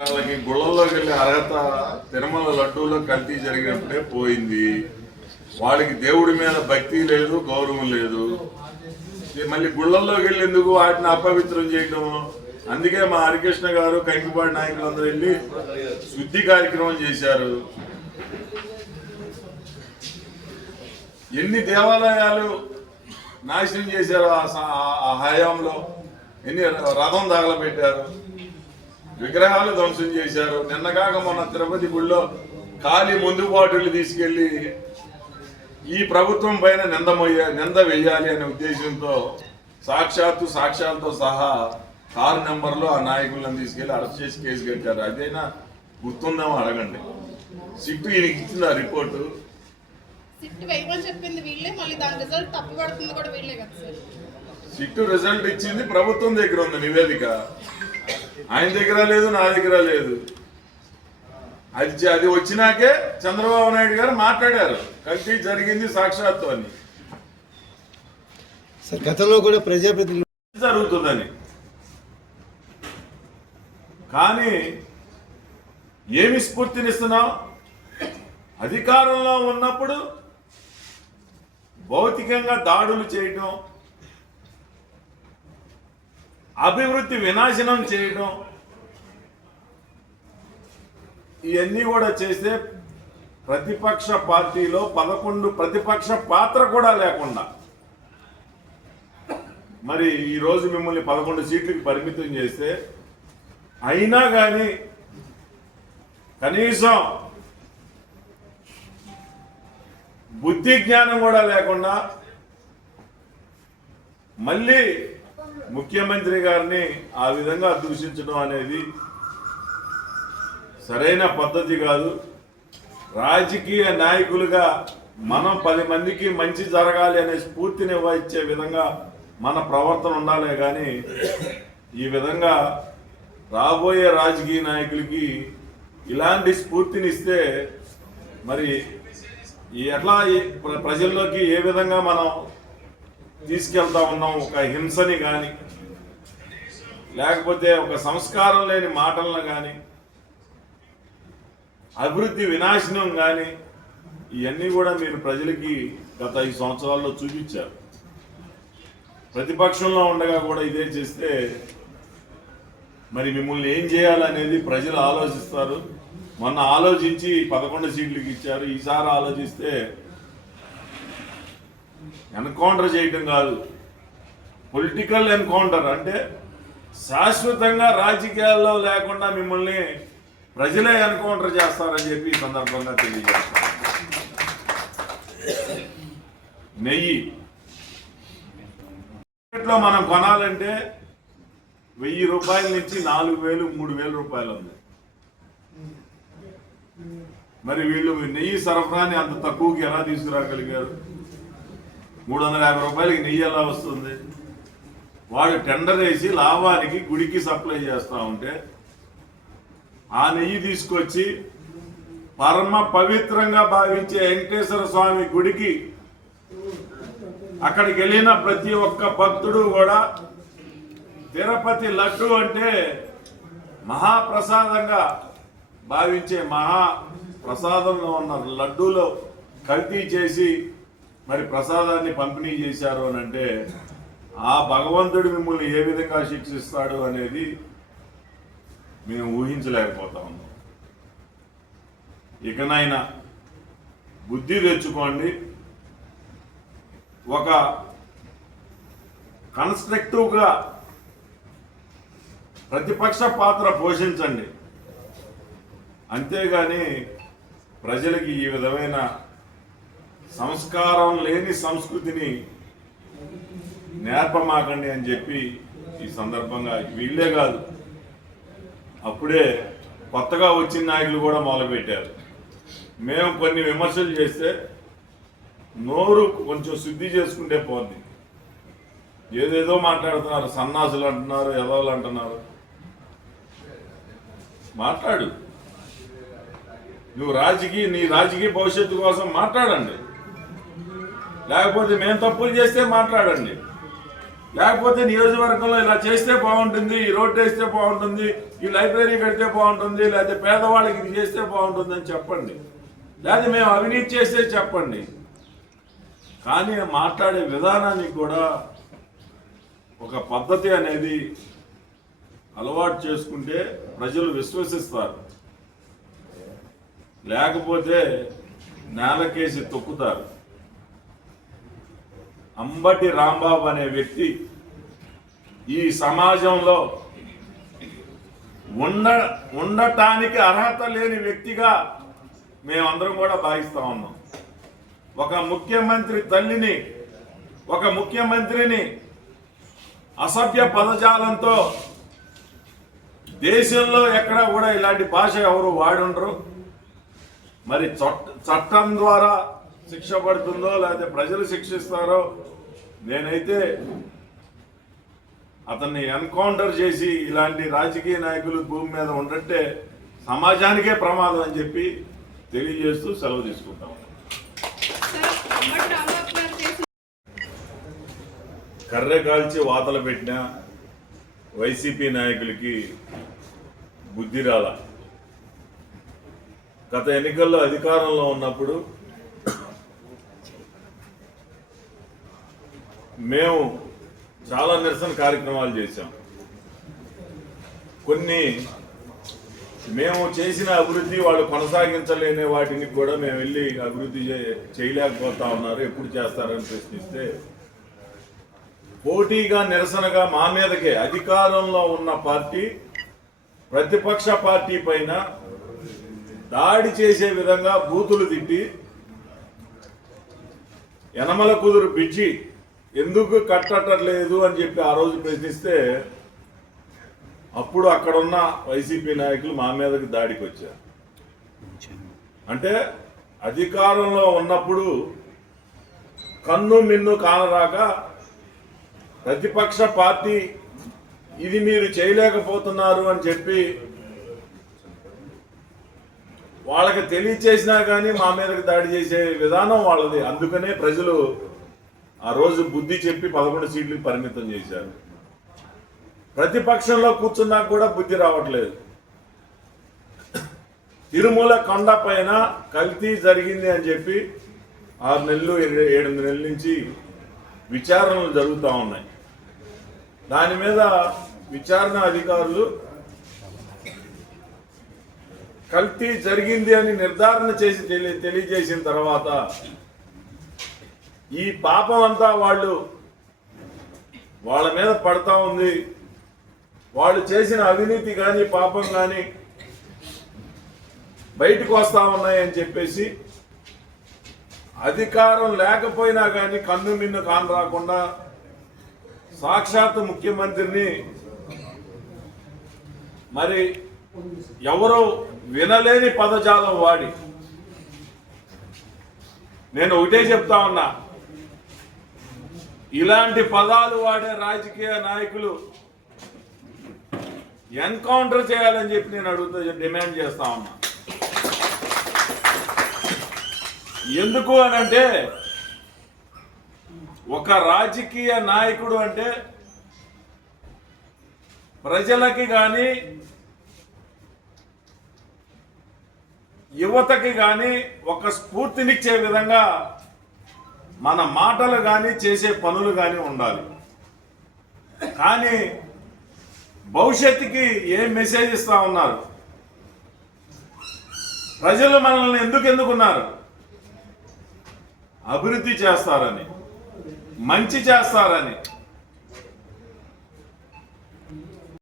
వాళ్ళకి గుళ్ళల్లోకి వెళ్ళే అర్హత తిరుమల లడ్డూలో కల్తీ జరిగినప్పుడే పోయింది. వాళ్ళకి దేవుడి మీద భక్తి లేదు, గౌరవం లేదు. మళ్ళీ గుళ్ళల్లోకి వెళ్ళేందుకు వాటిని అపవిత్రం చేయడం. అందుకే మా హరికృష్ణ గారు, కంకిపాటి నాయకులందరూ వెళ్ళి శుద్ధి కార్యక్రమం చేశారు. ఎన్ని దేవాలయాలు నాశనం చేశారు ఆ హయాంలో, ఎన్ని రథం తగలబెట్టారు, విగ్రహాలు ధ్వంసం చేశారు. నిన్నగాక మొన్న తిరుపతి గుళ్ళో ఖాళీ ముందు బాటిల్ తీసుకెళ్లి ఈ ప్రభుత్వం పైన నింద వేయాలి అనే ఉద్దేశంతో సాక్ష్యాలతో సహా కారు నెంబర్లో ఆ నాయకులను తీసుకెళ్లి అరెస్ట్ చేసి కేసు కట్టారు. అదైనా గుర్తుందామో అడగండి. సిట్టు ఈయనకి ఇచ్చింది ఆ రిపోర్టు. సిట్టు రిజల్ట్ ఇచ్చింది ప్రభుత్వం దగ్గర ఉంది నివేదిక. ఆయన దగ్గర లేదు, నా దగ్గర లేదు. అది వచ్చినాకే చంద్రబాబు నాయుడు గారు మాట్లాడారు, కల్తీ జరిగింది సాక్షాత్తు అని. గతంలో కూడా ప్రజాప్రతినిధులు జరుగుతుందని. కానీ ఏమి స్ఫూర్తినిస్తున్నాం? అధికారంలో ఉన్నప్పుడు భౌతికంగా దాడులు చేయడం, అభివృద్ధి వినాశనం చేయడం, ఇవన్నీ కూడా చేస్తే ప్రతిపక్ష పార్టీలో 11 ప్రతిపక్ష పాత్ర కూడా లేకుండా మరి ఈరోజు మిమ్మల్ని 11 సీట్లకు పరిమితం చేస్తే, అయినా కానీ కనీసం బుద్ధి జ్ఞానం కూడా లేకుండా మళ్ళీ ముఖ్యమంత్రి గారిని ఆ విధంగా దూషించడం అనేది సరైన పద్ధతి కాదు. రాజకీయ నాయకులుగా మనం 10 మందికి మంచి జరగాలి అనే స్ఫూర్తిని ఇచ్చే విధంగా మన ప్రవర్తన ఉండాలే కానీ ఈ విధంగా రాబోయే రాజకీయ నాయకులకి ఇలాంటి స్ఫూర్తినిస్తే మరి ఎట్లా ప్రజల్లోకి ఏ విధంగా మనం తీసుకెళ్తా ఉన్నాం? ఒక హింసని కానీ, లేకపోతే ఒక సంస్కారం లేని మాటలను కానీ, అభివృద్ధి వినాశనం కానీ, ఇవన్నీ కూడా మీరు ప్రజలకి గత 5 సంవత్సరాల్లో చూపించారు. ప్రతిపక్షంలో ఉండగా కూడా ఇదే చేస్తే మరి మిమ్మల్ని ఏం చేయాలనేది ప్రజలు ఆలోచిస్తారు. మొన్న ఆలోచించి 11 సీట్లకు ఇచ్చారు. ఈసారి ఆలోచిస్తే ఎన్కౌంటర్ చేయటం కాదు, పొలిటికల్ ఎన్కౌంటర్, అంటే శాశ్వతంగా రాజకీయాల్లో లేకుండా మిమ్మల్ని ప్రజలే ఎన్కౌంటర్ చేస్తారని చెప్పి ఈ సందర్భంగా తెలియజేస్తారు. నెయ్యి మనం కొనాలంటే 1000 రూపాయల నుంచి 4000, 3000 రూపాయలు ఉంది. మరి వీళ్ళు నెయ్యి సరఫరాని అంత తక్కువకి ఎలా తీసుకురాగలిగారు? 350 రూపాయలకి నెయ్యి ఎలా వస్తుంది? వాడు టెండర్ వేసి లాభానికి గుడికి సప్లై చేస్తూ ఉంటే ఆ నెయ్యి తీసుకొచ్చి పరమ పవిత్రంగా భావించే వెంకటేశ్వర స్వామి గుడికి అక్కడికి వెళ్ళిన ప్రతి ఒక్క భక్తుడు కూడా తిరుపతి లడ్డు అంటే మహాప్రసాదంగా భావించే మహాప్రసాదంలో ఉన్న లడ్డూలో కల్తీ చేసి మరి ప్రసాదాన్ని పంపిణీ చేశారు అని అంటే ఆ భగవంతుడు మిమ్మల్ని ఏ విధంగా శిక్షిస్తాడు అనేది మేము ఊహించలేకపోతా ఉన్నాం. ఇకనైనా బుద్ధి తెచ్చుకోండి, ఒక కన్స్ట్రక్టివ్గా ప్రతిపక్ష పాత్ర పోషించండి. అంతేగాని ప్రజలకి ఈ విధమైన సంస్కారం లేని సంస్కృతిని నేర్పమాకండి అని చెప్పి ఈ సందర్భంగా వీళ్ళే కాదు, అప్పుడే కొత్తగా వచ్చిన నాయకులు కూడా మొదలుపెట్టారు. మేము కొన్ని విమర్శలు చేస్తే నోరు కొంచెం శుద్ధి చేసుకుంటే పోద్ది. ఏదేదో మాట్లాడుతున్నారు, సన్నాసులు అంటున్నారు, ఎదవలు అంటున్నారు. మాట్లాడు, నువ్వు నీ రాజకీయ భవిష్యత్తు కోసం మాట్లాడండి, లేకపోతే మేము తప్పులు చేస్తే మాట్లాడండి. లేకపోతే నియోజకవర్గంలో ఇలా చేస్తే బాగుంటుంది, ఈ రోడ్డు వేస్తే బాగుంటుంది, ఈ లైబ్రరీ కడితే బాగుంటుంది, లేకపోతే పేదవాళ్ళకి ఇది చేస్తే బాగుంటుంది అని చెప్పండి, లేకపోతే మేము అవినీతి చేస్తే చెప్పండి. కానీ మాట్లాడే విధానానికి కూడా ఒక పద్ధతి అనేది అలవాటు చేసుకుంటే ప్రజలు విశ్వసిస్తారు, లేకపోతే నేలకేసి తొక్కుతారు. అంబటి రాంబాబు అనే వ్యక్తి ఈ సమాజంలో ఉండటానికి అర్హత లేని వ్యక్తిగా మేమందరం కూడా భావిస్తా ఉన్నాం. ఒక ముఖ్యమంత్రి తల్లిని, ఒక ముఖ్యమంత్రిని అసభ్య పదజాలంతో దేశంలో ఎక్కడా కూడా ఇలాంటి భాష ఎవరు వాడుండరు. మరి చట్టం ద్వారా శిక్ష పడుతుందో లేకపోతే ప్రజలు శిక్షిస్తారో, నేనైతే అతన్ని ఎన్కౌంటర్ చేసి ఇలాంటి రాజకీయ నాయకులు భూమి మీద ఉండట్టే సమాజానికే ప్రమాదం అని చెప్పి తెలియజేస్తూ సెలవు తీసుకుంటాం. కర్రె కాల్చి వాతలు పెట్టిన వైసీపీ నాయకులకి బుద్ధి రాల. గత ఎన్నికల్లో అధికారంలో ఉన్నప్పుడు మేము చాలా నిరసన కార్యక్రమాలు చేశాం. కొన్ని మేము చేసిన అభివృద్ధి వాళ్ళు కొనసాగించలేని వాటిని కూడా మేము వెళ్ళి అభివృద్ధి చేయలేకపోతా ఉన్నారు, ఎప్పుడు చేస్తారని ప్రశ్నిస్తే పోటీగా నిరసనగా మా మీదకే అధికారంలో ఉన్న పార్టీ ప్రతిపక్ష పార్టీ పైన దాడి చేసే విధంగా బూతులు తిట్టి యనమల కుదురు బ్రిడ్జి ఎందుకు కట్టట్లేదు అని చెప్పి ఆ రోజు ప్రశ్నిస్తే అప్పుడు అక్కడున్న వైసీపీ నాయకులు మా మీదకి దాడికి వచ్చారు. అంటే అధికారంలో ఉన్నప్పుడు కన్ను మిన్ను కానరాక ప్రతిపక్ష పార్టీ ఇది మీరు చేయలేకపోతున్నారు అని చెప్పి వాళ్ళకి తెలియచేసినా కానీ మా మీదకి దాడి చేసే విధానం వాళ్ళది. అందుకనే ప్రజలు ఆ రోజు బుద్ధి చెప్పి 11 సీట్లకు పరిమితం చేశారు. ప్రతిపక్షంలో కూర్చున్నా కూడా బుద్ధి రావట్లేదు. తిరుమల కొండ పైన కల్తీ జరిగింది అని చెప్పి 6 నెలలు 7 నెలల నుంచి విచారణలు జరుగుతూ ఉన్నాయి. దాని మీద విచారణ అధికారులు కల్తీ జరిగింది అని నిర్ధారణ చేసి తెలియజేసిన తర్వాత ఈ పాపం అంతా వాళ్ళ మీద పడతా ఉంది. వాళ్ళు చేసిన అవినీతి కానీ పాపం కానీ బయటకు వస్తా ఉన్నాయని చెప్పేసి అధికారం లేకపోయినా కానీ కన్ను మిన్ను కాని రాకుండా సాక్షాత్ ముఖ్యమంత్రిని మరి ఎవరో వినలేని పదజాలం వాడి, నేను ఒకటే చెప్తా ఉన్నా, ఇలాంటి పదాలు వాడే రాజకీయ నాయకులు ఎన్కౌంటర్ చేయాలని చెప్పి నేను అడుగుతూ డిమాండ్ చేస్తా ఉన్నా. ఎందుకు అనంటే ఒక రాజకీయ నాయకుడు అంటే ప్రజలకి కానీ యువతకి కానీ ఒక స్ఫూర్తినిచ్చే విధంగా మన మాటలు కానీ చేసే పనులు కానీ ఉండాలి. కానీ భవిష్యత్తుకి ఏం మెసేజ్ ఇస్తా ఉన్నారు? ప్రజలు మనల్ని ఎందుకు ఎన్నుకున్నారు? అభివృద్ధి చేస్తారని, మంచి చేస్తారని,